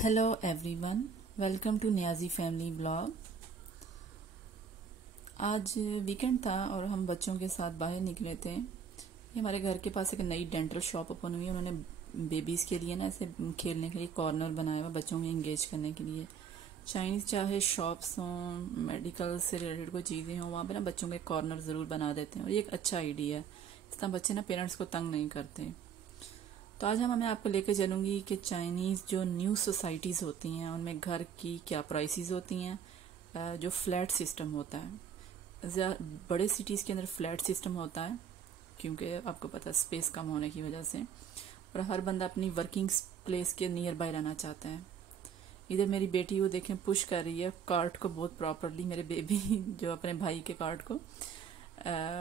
Hello everyone, welcome to Niazi family blog. आज weekend था और हम बच्चों के साथ बाहर निकले थे। ये हमारे घर के पास एक नई डेंटल शॉप ओपन हुई है। उन्होंने बेबीज़ के लिए ना ऐसे खेलने के लिए कॉर्नर बनाया हुआ बच्चों को इंगेज करने के लिए। चाइनीज़ चाहे शॉप्स हों, मेडिकल से रिलेटेड कोई चीज़ें हों, वहाँ पे ना बच्चों के कॉर्नर ज़रूर बना देते हैं और ये एक अच्छा आइडिया है। इस तरह बच्चे ना पेरेंट्स को तंग नहीं करते। तो आज मैं आपको लेकर चलूँगी कि चाइनीज़ जो न्यू सोसाइटीज़ होती हैं उनमें घर की क्या प्राइसेस होती हैं। जो फ्लैट सिस्टम होता है, बड़े सिटीज़ के अंदर फ्लैट सिस्टम होता है क्योंकि आपको पता है स्पेस कम होने की वजह से, और हर बंदा अपनी वर्किंग प्लेस के नियर बाय रहना चाहता है। इधर मेरी बेटी वो देखें पुश कर रही है कार्ट को बहुत प्रॉपरली, मेरे बेबी जो अपने भाई के कार्ट को।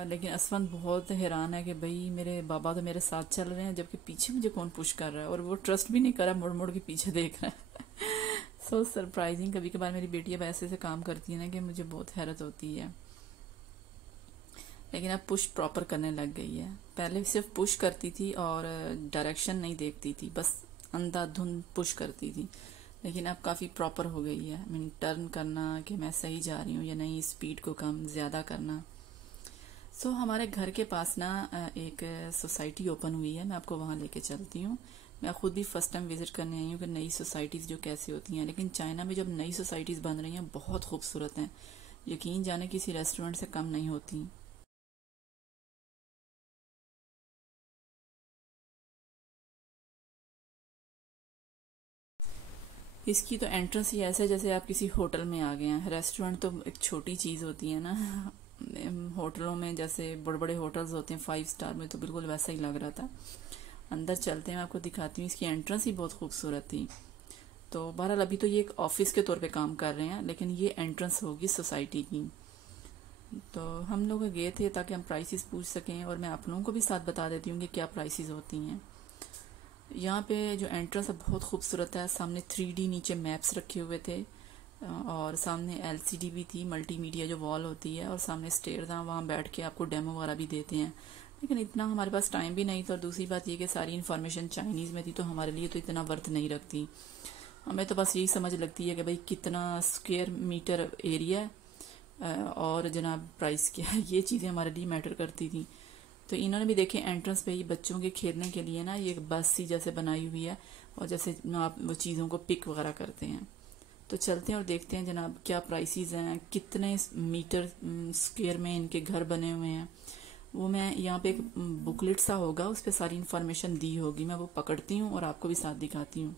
लेकिन असवंत बहुत हैरान है कि भाई मेरे बाबा तो मेरे साथ चल रहे हैं जबकि पीछे मुझे कौन पुश कर रहा है, और वो ट्रस्ट भी नहीं कर रहा, मुड़ मुड़ के पीछे देख रहा है। सो सरप्राइजिंग। कभी कभार मेरी बेटी अब ऐसे काम करती है ना कि मुझे बहुत हैरत होती है। लेकिन अब पुश प्रॉपर करने लग गई है। पहले सिर्फ पुश करती थी और डायरेक्शन नहीं देखती थी, बस अंधाधुंध पुश करती थी। लेकिन अब काफ़ी प्रॉपर हो गई है। मीन टर्न करना कि मैं सही जा रही हूँ या नहीं, स्पीड को कम ज़्यादा करना। हमारे घर के पास ना एक सोसाइटी ओपन हुई है। मैं आपको वहाँ लेके चलती हूँ। मैं खुद भी फर्स्ट टाइम विजिट करने आई हूँ कि नई सोसाइटीज़ जो कैसी होती हैं। लेकिन चाइना में जब नई सोसाइटीज़ बन रही हैं बहुत खूबसूरत हैं, यकीन जाने किसी रेस्टोरेंट से कम नहीं होती। इसकी तो एंट्रेंस ही ऐसा है जैसे आप किसी होटल में आ गए हैं। रेस्टोरेंट तो एक छोटी चीज़ होती है ना। होटलों में जैसे बड़े बड़े होटल्स होते हैं 5 स्टार में, तो बिल्कुल वैसा ही लग रहा था। अंदर चलते हैं, मैं आपको दिखाती हूँ। इसकी एंट्रेंस ही बहुत खूबसूरत थी। तो बहरहाल अभी तो ये एक ऑफिस के तौर पे काम कर रहे हैं, लेकिन ये एंट्रेंस होगी सोसाइटी की। तो हम लोग गए थे ताकि हम प्राइसेस पूछ सकें, और मैं आप लोगों को भी साथ बता देती हूँ कि क्या प्राइसेस होती हैं। यहाँ पे जो एंट्रेंस है बहुत खूबसूरत है। सामने 3D नीचे मैप्स रखे हुए थे, और सामने LCD भी थी, मल्टीमीडिया जो वॉल होती है, और सामने स्टेयर था, वहाँ बैठ के आपको डेमो वगैरह भी देते हैं। लेकिन इतना हमारे पास टाइम भी नहीं था, और दूसरी बात ये कि सारी इन्फॉर्मेशन चाइनीज़ में थी, तो हमारे लिए तो इतना वर्थ नहीं रखती। हमें तो बस यही समझ लगती है कि भाई कितना स्क्वायर मीटर एरिया है और जनाब प्राइस क्या है, ये चीज़ें हमारे लिए मैटर करती थी। तो इन्होंने भी देखे एंट्रेंस पे ही बच्चों के खेलने के लिए ना ये एक बस सी जैसे बनाई हुई है, और जैसे आप वो चीज़ों को पिक वगैरह करते हैं। तो चलते हैं और देखते हैं जनाब क्या प्राइसेस हैं, कितने मीटर स्क्वायर में इनके घर बने हुए हैं। वो मैं यहाँ पे एक बुकलेट सा होगा, उस पर सारी इन्फॉर्मेशन दी होगी, मैं वो पकड़ती हूँ और आपको भी साथ दिखाती हूँ।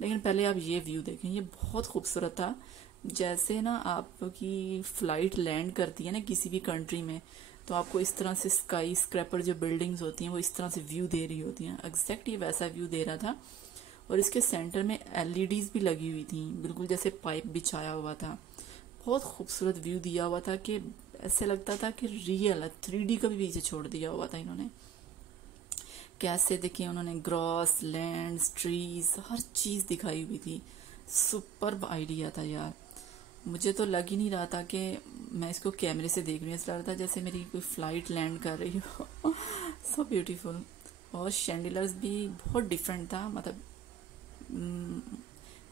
लेकिन पहले आप ये व्यू देखें, ये बहुत खूबसूरत था। जैसे ना आपकी फ्लाइट लैंड करती है ना किसी भी कंट्री में, तो आपको इस तरह से स्काई स्क्रैपर जो बिल्डिंग्स होती हैं वो इस तरह से व्यू दे रही होती हैं। एग्जैक्ट ये वैसा व्यू दे रहा था। और इसके सेंटर में LEDs भी लगी हुई थी, बिल्कुल जैसे पाइप बिछाया हुआ था। बहुत खूबसूरत व्यू दिया हुआ था कि ऐसे लगता था कि रियल है। 3D का भी पीछे छोड़ दिया हुआ था इन्होंने। कैसे देखिए उन्होंने ग्रॉस लैंड्स ट्रीज हर चीज़ दिखाई हुई थी। सुपर्ब आइडिया था यार। मुझे तो लग ही नहीं रहा था कि मैं इसको कैमरे से देख रही हूँ, ऐसा लग रहा था जैसे मेरी कोई फ्लाइट लैंड कर रही हो। So beautiful. और शैंडिलर्स भी बहुत डिफरेंट था। मतलब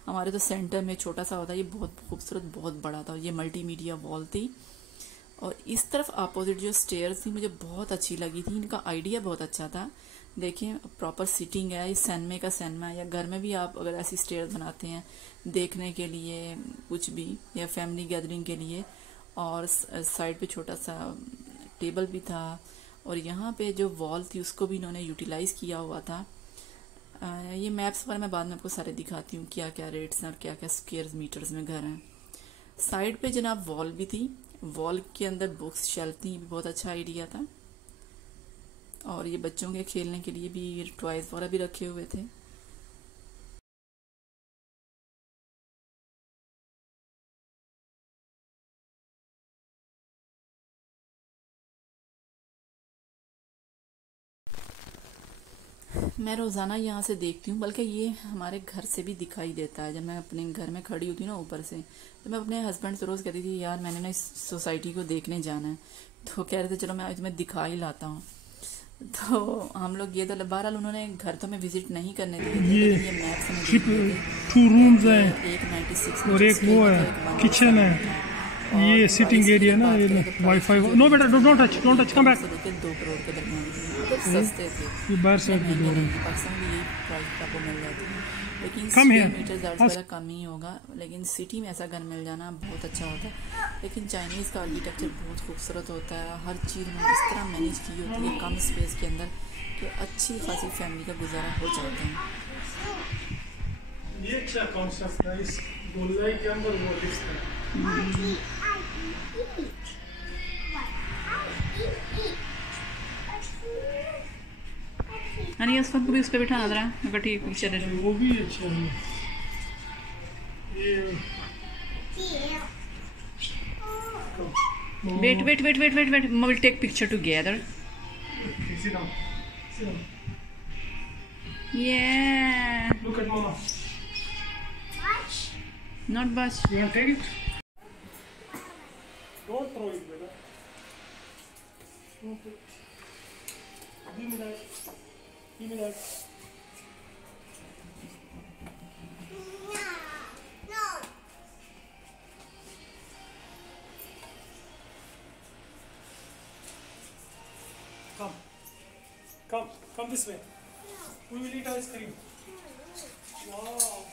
हमारे तो सेंटर में छोटा सा होता है, ये बहुत खूबसूरत बहुत बड़ा था। और ये मल्टीमीडिया वॉल थी, और इस तरफ अपोजिट जो स्टेयर्स थी मुझे बहुत अच्छी लगी थी। इनका आइडिया बहुत अच्छा था। देखिए प्रॉपर सीटिंग है, इस सैनमे का सैनमा है, या घर में भी आप अगर ऐसी स्टेयर्स बनाते हैं देखने के लिए कुछ भी, या फैमिली गैदरिंग के लिए। और साइड पे छोटा सा टेबल भी था, और यहाँ पे जो वॉल थी उसको भी इन्होंने यूटिलाइज किया हुआ था। ये मैप्स पर मैं बाद में आपको सारे दिखाती हूँ क्या क्या रेट्स हैं और क्या क्या स्क्वायर मीटर्स में घर हैं। साइड पे जनाब वॉल भी थी, वॉल के अंदर बुक्स शेल्फ थी, बहुत अच्छा आइडिया था। और ये बच्चों के खेलने के लिए भी टॉयज वगैरह भी रखे हुए थे। मैं रोज़ाना यहाँ से देखती हूँ, बल्कि ये हमारे घर से भी दिखाई देता है। जब मैं अपने घर में खड़ी होती हूँ ना ऊपर से, तो मैं अपने हस्बैंड से रोज़ कहती थी यार मैंने ना इस सोसाइटी को देखने जाना है। तो कह रहे थे चलो मैं आज तुम्हें दिखा ही लाता हूँ। तो हम लोग ये तो बहरहाल उन्होंने घर तो मैं विजिट नहीं करने दिए थे, लेकिन ये मैप से मैं देख रही थी 2 रूम्स हैं एक 96 और एक वो है किचन है। ये सिटिंग एरिया ना, ये वाईफाई। नो बेटा don't touch come back. 2 crore के दरमियान मतलब सस्ते थे, ये बाहर साइड पे महंगे डोर नहीं है। है। पाकिस्तान में यही प्राइस आपको मिल जाती है, लेकिन कम स्क्वायर है मीटर ज़्यादा से ज़्यादा कम ही होगा। लेकिन सिटी में ऐसा घर मिल जाना बहुत अच्छा होता है। लेकिन चाइनीज़ का आर्किटेक्चर बहुत खूबसूरत होता है, हर चीज़ में इस तरह मैनेज की होती है कम स्पेस के अंदर कि अच्छी खासी फैमिली का गुजारा हो जाता है। ये क्या कॉन्सेप्ट है इस गोलाई के अंदर वो लिस्ट है। अरे उसको भी उस पर बिठाना जरा, अगर ठीक पिक्चर है वो भी अच्छा है। ये wait wait wait wait wait wait, we will take picture together. sit down. Sit down. Yeah, Look at mama. not much. You want to take it? Don't throw it, brother. Don't take it. Give me that. Give me that. Come this way. We will eat ice cream. Wow.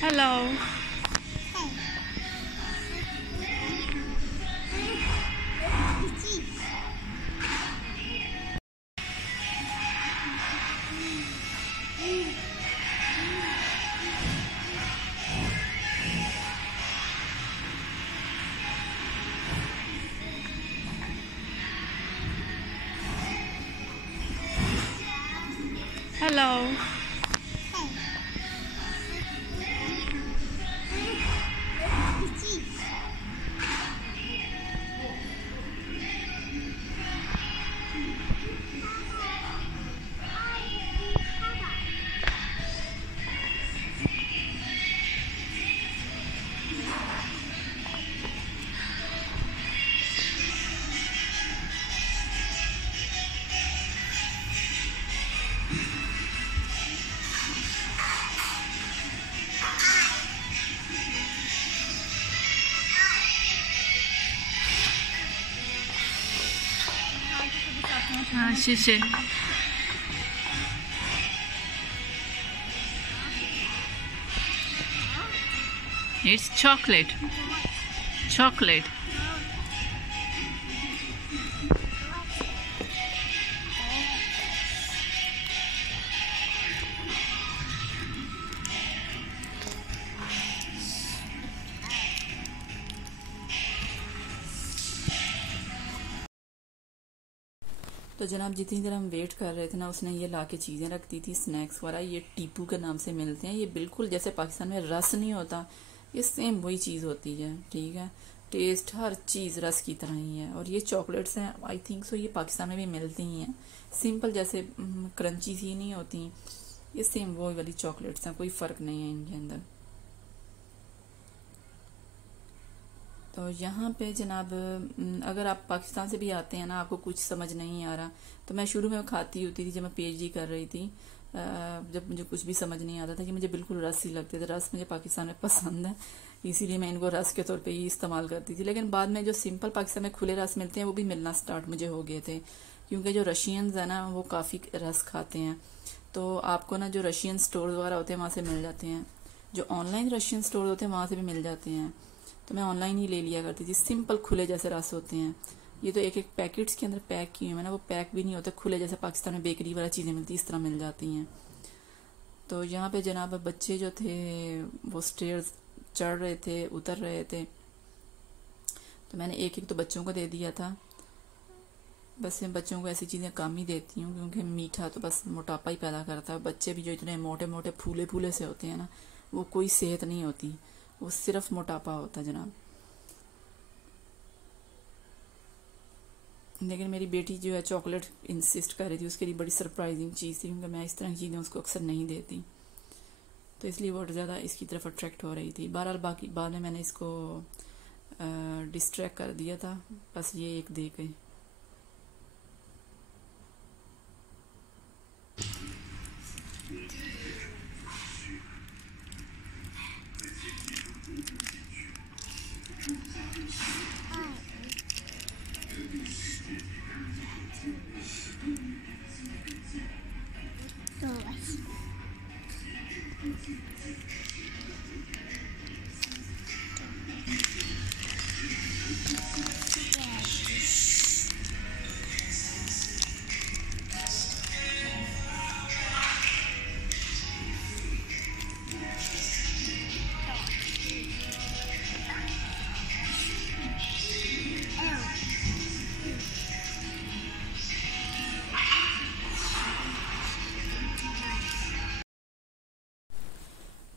Hello. Hello. हाँ, शीशे। It's chocolate. Chocolate. तो जनाब जितनी देर हम wait कर रहे थे ना, उसने ये ला के चीज़ें रख दी थी स्नैक्स वाला। ये टीपू के नाम से मिलते हैं। ये बिल्कुल जैसे पाकिस्तान में रस नहीं होता, ये सेम वही चीज़ होती है। ठीक है, टेस्ट हर चीज़ रस की तरह ही है। और ये चॉकलेट्स हैं, आई थिंक सो ये पाकिस्तान में भी मिलती ही हैं। सिंपल जैसे क्रंची सी नहीं होती, ये सेम वही वाली चॉकलेट्स हैं, कोई फ़र्क नहीं है इनके अंदर। तो यहाँ पे जनाब अगर आप पाकिस्तान से भी आते हैं ना, आपको कुछ समझ नहीं आ रहा, तो मैं शुरू में खाती होती थी जब मैं पीएचडी कर रही थी। जब मुझे कुछ भी समझ नहीं आता था कि मुझे बिल्कुल रस ही लगते थे। रस मुझे पाकिस्तान में पसंद है, इसीलिए मैं इनको रस के तौर पे ही इस्तेमाल करती थी। लेकिन बाद में जो सिंपल पाकिस्तान में खुले रस मिलते हैं वो भी मिलना स्टार्ट मुझे हो गए थे, क्योंकि जो रशियंस है ना वो काफ़ी रस खाते हैं। तो आपको ना जो रशियन स्टोर वगैरह होते हैं वहाँ से मिल जाते हैं, जो ऑनलाइन रशियन स्टोर होते हैं वहाँ से भी मिल जाते हैं। तो मैं ऑनलाइन ही ले लिया करती थी। सिंपल खुले जैसे रस होते हैं। ये तो एक एक पैकेट्स के अंदर पैक किए हुए हैं ना, वो पैक भी नहीं होते, खुले जैसे पाकिस्तान में बेकरी वाला चीज़ें मिलती इस तरह मिल जाती हैं। तो यहाँ पे जनाब बच्चे जो थे वो स्टेयर्स चढ़ रहे थे, उतर रहे थे, तो मैंने एक एक तो बच्चों को दे दिया था। बस मैं बच्चों को ऐसी चीज़ें कम ही देती हूँ, क्योंकि मीठा तो बस मोटापा ही पैदा करता है। बच्चे भी जो इतने मोटे मोटे फूले फूले से होते हैं ना, वो कोई सेहत नहीं होती, वो सिर्फ मोटापा होता है जनाब। लेकिन मेरी बेटी जो है चॉकलेट इंसिस्ट कर रही थी, उसके लिए बड़ी सरप्राइजिंग चीज़ थी, क्योंकि मैं इस तरह की चीज़ें उसको अक्सर नहीं देती, तो इसलिए वो ज़्यादा इसकी तरफ अट्रैक्ट हो रही थी। बहरहाल बाकी बाद में मैंने इसको डिस्ट्रैक्ट कर दिया था, बस ये एक दे गई।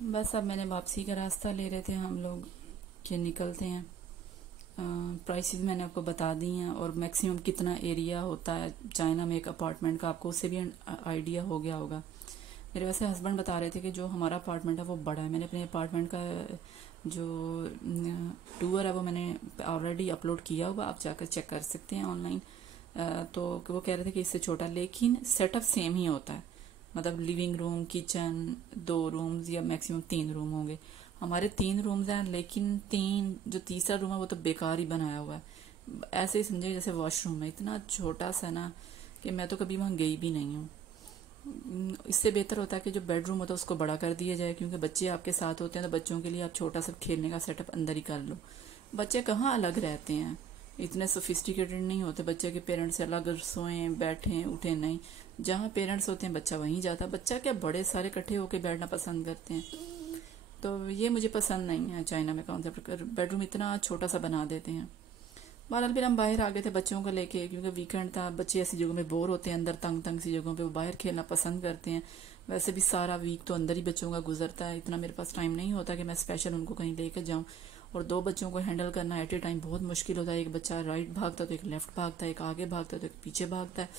बस अब मैंने वापसी का रास्ता ले रहे थे हम लोग कि निकलते हैं। प्राइसेस मैंने आपको बता दी हैं, और मैक्सिमम कितना एरिया होता है चाइना में एक अपार्टमेंट का, आपको उससे भी आइडिया हो गया होगा। मेरे वैसे हस्बैंड बता रहे थे कि जो हमारा अपार्टमेंट है वो बड़ा है। मैंने अपने अपार्टमेंट का जो टूर है वो मैंने ऑलरेडी अपलोड किया हुआ, आप जाकर चेक कर सकते हैं ऑनलाइन। तो वो कह रहे थे कि इससे छोटा, लेकिन सेटअप सेम ही होता है, मतलब लिविंग रूम, किचन, 2 रूम्स या मैक्सिमम 3 रूम होंगे। हमारे 3 रूम्स हैं, लेकिन जो तीसरा रूम है वो तो बेकार ही बनाया हुआ है, ऐसे ही समझे जैसे वॉशरूम है, इतना छोटा सा ना कि मैं तो कभी वहाँ गई भी नहीं हूँ। इससे बेहतर होता है कि जो बेडरूम होता है उसको बड़ा कर दिया जाए, क्योंकि बच्चे आपके साथ होते हैं तो बच्चों के लिए आप छोटा सा खेलने का सेटअप अंदर ही कर लो। बच्चे कहाँ अलग रहते हैं, इतने सोफिस्टिकेटेड नहीं होते बच्चे के पेरेंट्स से अलग सोएं बैठें उठें, नहीं, जहाँ पेरेंट्स होते हैं बच्चा वहीं जाता है। बच्चा क्या, बड़े सारे इकट्ठे होकर बैठना पसंद करते हैं, तो ये मुझे पसंद नहीं है चाइना में कॉन्सेप्ट। बेडरूम इतना छोटा सा बना देते हैं। बहरहाल फिर हम बाहर आ गए थे बच्चों को लेके, क्योंकि वीकेंड था, बच्चे ऐसी जगहों में बोर होते हैं, अंदर तंग तंग सी जगहों पे वो बाहर खेलना पसंद करते हैं। वैसे भी सारा वीक तो अंदर ही बच्चों का गुजरता है, इतना मेरे पास टाइम नहीं होता कि मैं स्पेशल उनको कहीं लेकर जाऊँ, और 2 बच्चों को हैंडल करना एट ए टाइम बहुत मुश्किल होता है। एक बच्चा राइट भागता है तो एक लेफ्ट भागता है, एक आगे भागता है तो एक पीछे भागता है।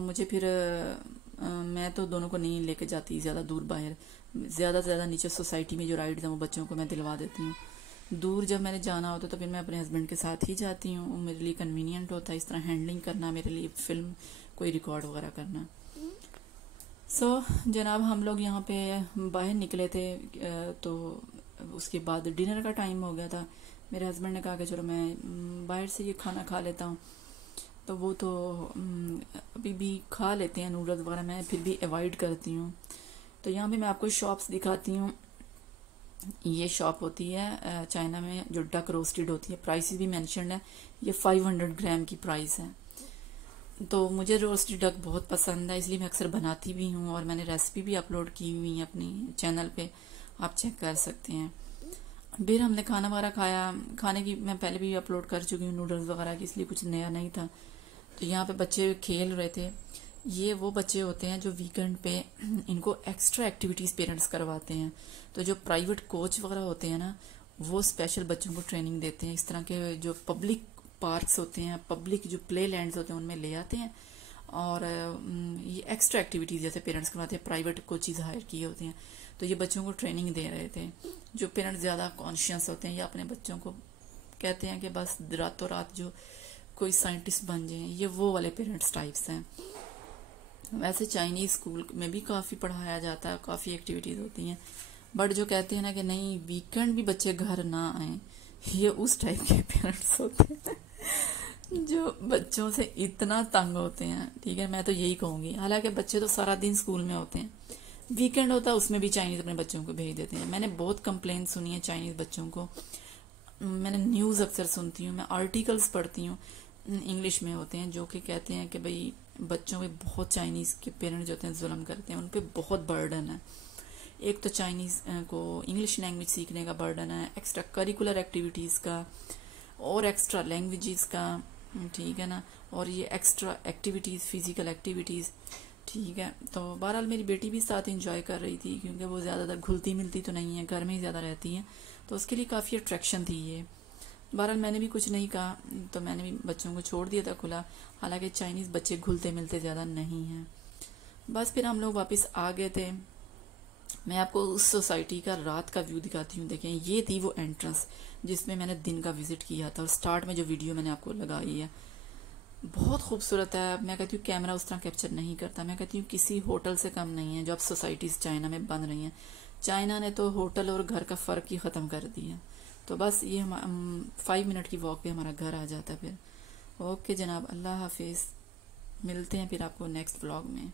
मुझे फिर मैं तो दोनों को नहीं लेके जाती ज़्यादा दूर बाहर, ज़्यादा से ज़्यादा नीचे सोसाइटी में जो राइड्स हैं वो बच्चों को मैं दिलवा देती हूँ। दूर जब मैंने जाना होता तो फिर मैं अपने हस्बैंड के साथ ही जाती हूँ, मेरे लिए कन्वीनियंट होता है इस तरह हैंडलिंग करना, मेरे लिए फिल्म कोई रिकॉर्ड वगैरह करना। जनाब हम लोग यहाँ पे बाहर निकले थे, तो उसके बाद डिनर का टाइम हो गया था। मेरे हस्बैंड ने कहा कि चलो मैं बाहर से ये खाना खा लेता हूँ, तो वो तो अभी भी खा लेते हैं नूडल्स वगैरह, मैं फिर भी अवॉइड करती हूँ। तो यहाँ पे मैं आपको शॉप्स दिखाती हूँ। ये शॉप होती है चाइना में जो डक रोस्टेड होती है, प्राइस भी मेंशन्ड है, ये 500 ग्राम की प्राइस है। तो मुझे रोस्टेड डक बहुत पसंद है, इसलिए मैं अक्सर बनाती भी हूँ, और मैंने रेसिपी भी अपलोड की हुई है अपनी चैनल पे, आप चेक कर सकते हैं। फिर हमने खाना वगैरह खाया, खाने की मैं पहले भी अपलोड कर चुकी हूँ नूडल्स वगैरह की, इसलिए कुछ नया नहीं था। तो यहाँ पे बच्चे खेल रहे थे। ये वो बच्चे होते हैं जो वीकेंड पे इनको एक्स्ट्रा एक्टिविटीज़ पेरेंट्स करवाते हैं। तो जो प्राइवेट कोच वगैरह होते हैं ना, वो स्पेशल बच्चों को ट्रेनिंग देते हैं। इस तरह के जो पब्लिक पार्क्स होते हैं, पब्लिक जो प्ले लैंड्स होते हैं, उनमें ले आते हैं, और ये एक्स्ट्रा एक्टिविटीज़ जैसे पेरेंट्स करवाते हैं, प्राइवेट कोचेज हायर किए होते हैं। तो ये बच्चों को ट्रेनिंग दे रहे थे। जो पेरेंट्स ज़्यादा कॉन्शियस होते हैं या अपने बच्चों को कहते हैं कि बस रातों रात जो कोई साइंटिस्ट बन जाए, ये वो वाले पेरेंट्स टाइप्स हैं। वैसे चाइनीज़ स्कूल में भी काफ़ी पढ़ाया जाता है, काफ़ी एक्टिविटीज़ होती हैं, बट जो कहते हैं ना कि नहीं वीकेंड भी बच्चे घर ना आए, ये उस टाइप के पेरेंट्स होते हैं जो बच्चों से इतना तंग होते हैं। ठीक है, मैं तो यही कहूँगी। हालांकि बच्चे तो सारा दिन स्कूल में होते हैं, वीकेंड होता है उसमें भी चाइनीज़ अपने बच्चों को भेज देते हैं। मैंने बहुत कंप्लेन सुनी है चाइनीज़ बच्चों को, मैंने न्यूज़ अक्सर सुनती हूँ, मैं आर्टिकल्स पढ़ती हूँ, इंग्लिश में होते हैं, जो कि कहते हैं कि भाई बच्चों पे बहुत चाइनीज़ के पेरेंट्स जो होते हैं जुल्म करते हैं, उन पे बहुत बर्डन है। एक तो चाइनीज़ को इंग्लिश लैंग्वेज सीखने का बर्डन है, एक्स्ट्रा करिकुलर एक्टिविटीज़ का और एक्स्ट्रा लैंग्वेजेस का, ठीक है ना, और ये एक्स्ट्रा एक्टिविटीज़, फिज़िकल एक्टिविटीज़, ठीक है। तो बहरहाल मेरी बेटी भी साथ इंजॉय कर रही थी, क्योंकि वो ज़्यादातर घुलती मिलती तो नहीं है, घर में ही ज़्यादा रहती है, तो उसके लिए काफ़ी अट्रैक्शन थी ये। बहरहाल मैंने भी कुछ नहीं कहा, तो मैंने भी बच्चों को छोड़ दिया था खुला। हालांकि चाइनीज़ बच्चे घुलते मिलते ज़्यादा नहीं हैं। बस फिर हम लोग वापस आ गए थे। मैं आपको उस सोसाइटी का रात का व्यू दिखाती हूँ। देखें, ये थी वो एंट्रेंस जिसमें मैंने दिन का विज़िट किया था, और स्टार्ट में जो वीडियो मैंने आपको लगाई है बहुत खूबसूरत है। मैं कहती हूँ कैमरा उस तरह कैप्चर नहीं करता। मैं कहती हूँ किसी होटल से कम नहीं है जो अब सोसाइटीज़ चाइना में बन रही हैं। चाइना ने तो होटल और घर का फ़र्क ही ख़त्म कर दिया। तो बस ये हम 5 मिनट की वॉक पे हमारा घर आ जाता है फिर। ओके जनाब, अल्लाह हाफिज़। मिलते हैं फिर आपको नेक्स्ट व्लॉग में।